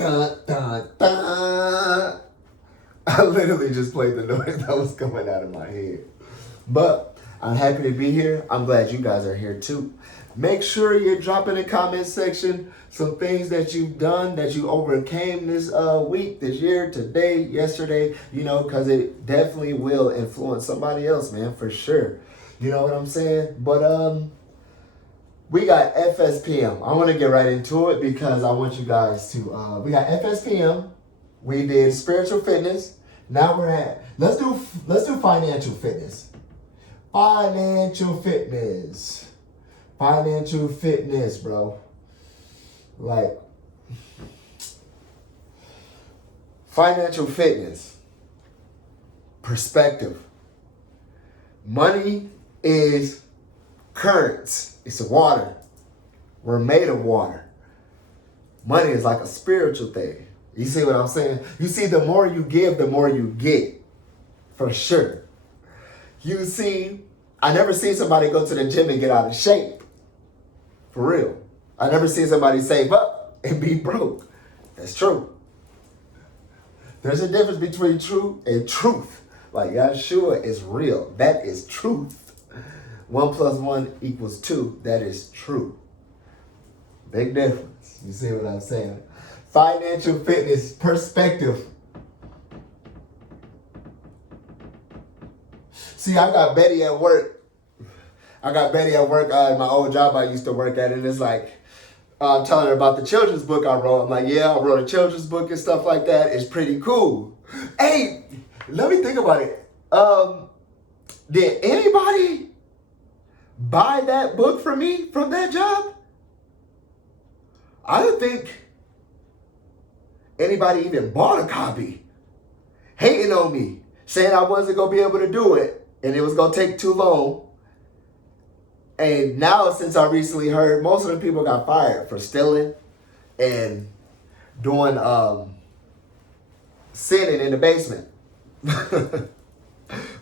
dun, dun, dun. I literally just played the noise that was coming out of my head. But I'm happy to be here. I'm glad you guys are here too. Make sure you drop in the comment section some things that you've done, that you overcame this week, this year, today, yesterday, because it definitely will influence somebody else, man, for sure. You know what I'm saying? But we got Fspm. I want to get right into it because I want you guys to, we got Fspm. We did spiritual fitness. Now let's do financial fitness. Financial fitness, bro. Like, financial fitness. Perspective. Money is currents. It's water. We're made of water. Money is like a spiritual thing. You see what I'm saying? You see, the more you give, the more you get. For sure. You see, I never seen somebody go to the gym and get out of shape. For real. I never seen somebody save up and be broke. That's true. There's a difference between true and truth. Like, Yahshua is real. That is truth. 1 + 1 = 2. That is true. Big difference. You see what I'm saying? Financial fitness perspective. See, I got Betty at work. In my old job I used to work at, and it's like, I'm telling her about the children's book I wrote. I'm like, yeah, I wrote a children's book and stuff like that. It's pretty cool. Hey, let me think about it. Did anybody buy that book from me from that job? I don't think anybody even bought a copy. Hating on me. Saying I wasn't going to be able to do it. And it was going to take too long. And now, since I recently heard, most of the people got fired for stealing and doing sinning in the basement.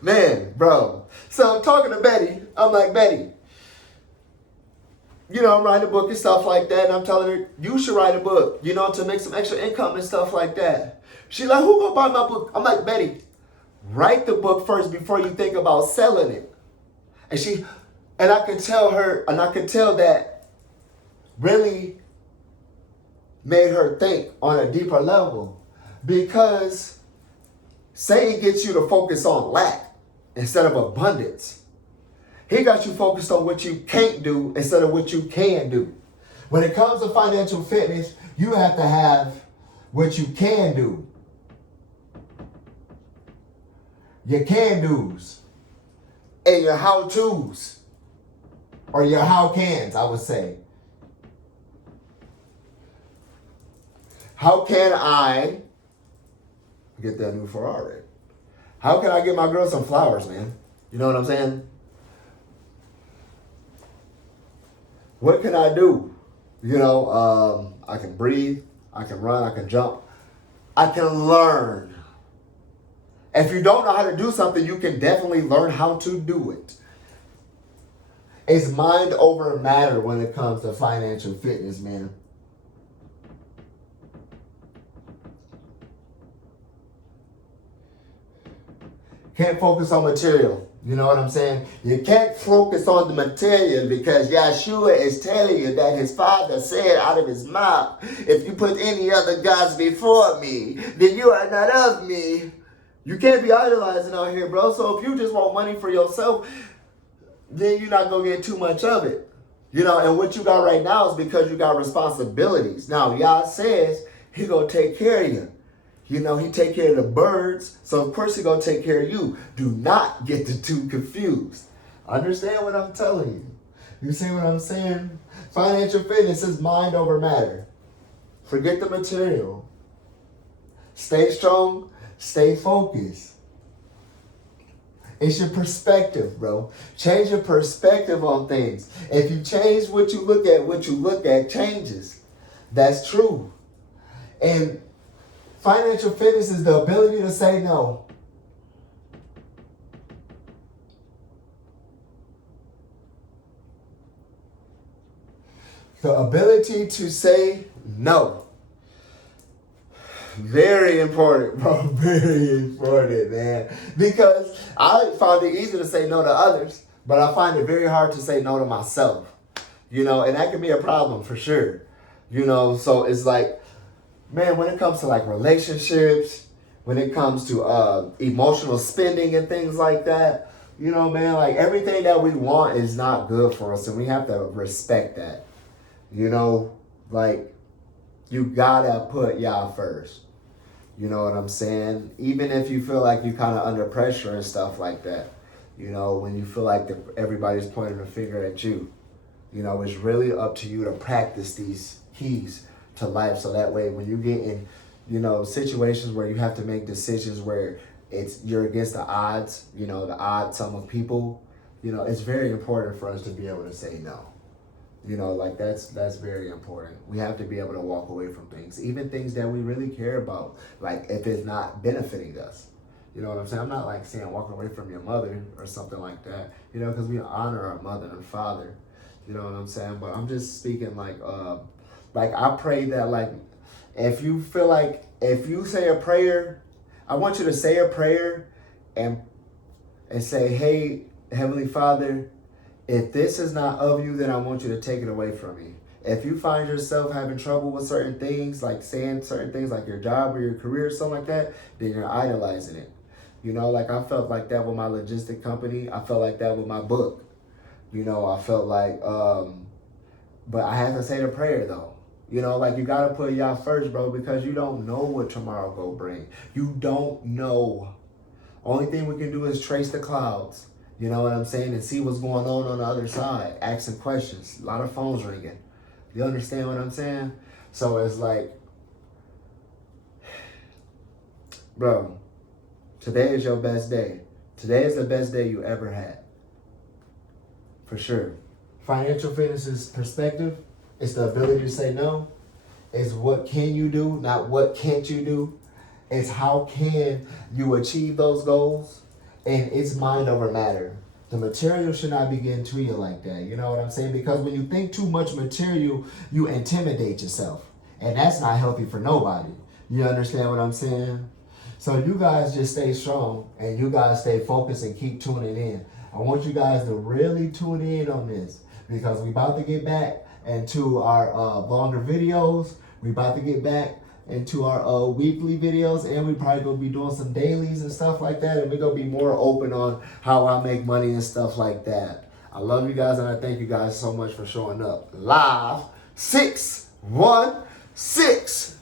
Man, bro. So I'm talking to Betty. I'm like, Betty, I'm writing a book and stuff like that. And I'm telling her, you should write a book, to make some extra income and stuff like that. She's like, who gonna buy my book? I'm like, Betty, write the book first before you think about selling it. And I could tell that really made her think on a deeper level, because Satan gets you to focus on lack instead of abundance. He got you focused on what you can't do instead of what you can do. When it comes to financial fitness, you have to have what you can do. Your can-dos and your how-tos. Or your how-cans, I would say. How can I get that new Ferrari? How can I get my girl some flowers, man? You know what I'm saying? What can I do? I can breathe, I can run, I can jump. I can learn. If you don't know how to do something, you can definitely learn how to do it. It's mind over matter when it comes to financial fitness, man. Can't focus on material. You know what I'm saying? You can't focus on the material because Yahshua is telling you that his father said out of his mouth, if you put any other gods before me, then you are not of me. You can't be idolizing out here, bro. So if you just want money for yourself, then you're not going to get too much of it. And what you got right now is because you got responsibilities. Now, Yah says he going to take care of you. He take care of the birds, so of course he going to take care of you. Do not get the two confused. Understand what I'm telling you? You see what I'm saying? Financial fitness is mind over matter. Forget the material. Stay strong, stay focused. It's your perspective, bro. Change your perspective on things. If you change what you look at changes. That's true. And financial fitness is the ability to say no. The ability to say no. Very important, bro. Very important, man. Because I find it easy to say no to others, but I find it very hard to say no to myself. And that can be a problem for sure. So it's like, man, when it comes to like relationships, when it comes to emotional spending and things like that, man, like everything that we want is not good for us, and we have to respect that. Like you gotta put y'all first. You know what I'm saying? Even if you feel like you're kind of under pressure and stuff like that. When you feel like everybody's pointing a finger at you. It's really up to you to practice these keys to life, so that way when you get in, situations where you have to make decisions where you're against the odds, the odd sum of people, it's very important for us to be able to say no. Like that's very important. We have to be able to walk away from things, even things that we really care about, like if it's not benefiting us. You know what I'm saying? I'm not like saying walk away from your mother or something like that, because we honor our mother and father. You know what I'm saying? But I'm just speaking like I pray that like if you feel like if you say a prayer, I want you to say a prayer and say, hey, Heavenly Father, if this is not of you, then I want you to take it away from me. If you find yourself having trouble with certain things, like saying certain things like your job or your career or something like that, then you're idolizing it. Like I felt like that with my logistic company. I felt like that with my book. I felt like, but I had to say the prayer though. Like you gotta put y'all first, bro, because you don't know what tomorrow go bring. You don't know. Only thing we can do is trace the clouds. You know what I'm saying? And see what's going on the other side. Asking questions. A lot of phones ringing. You understand what I'm saying? So it's like, bro, today is your best day. Today is the best day you ever had. For sure. Financial fitness is perspective. It's the ability to say no. It's what can you do, not what can't you do. It's how can you achieve those goals. And it's mind over matter. The material should not be getting to you like that. You know what I'm saying? Because when you think too much material, you intimidate yourself. And that's not healthy for nobody. You understand what I'm saying? So you guys just stay strong and you guys stay focused and keep tuning in. I want you guys to really tune in on this because we about to get back into our longer videos. We about to get back into our weekly videos, and we probably gonna be doing some dailies and stuff like that, and we're gonna be more open on how I make money and stuff like that. I love you guys, and I thank you guys so much for showing up live. 616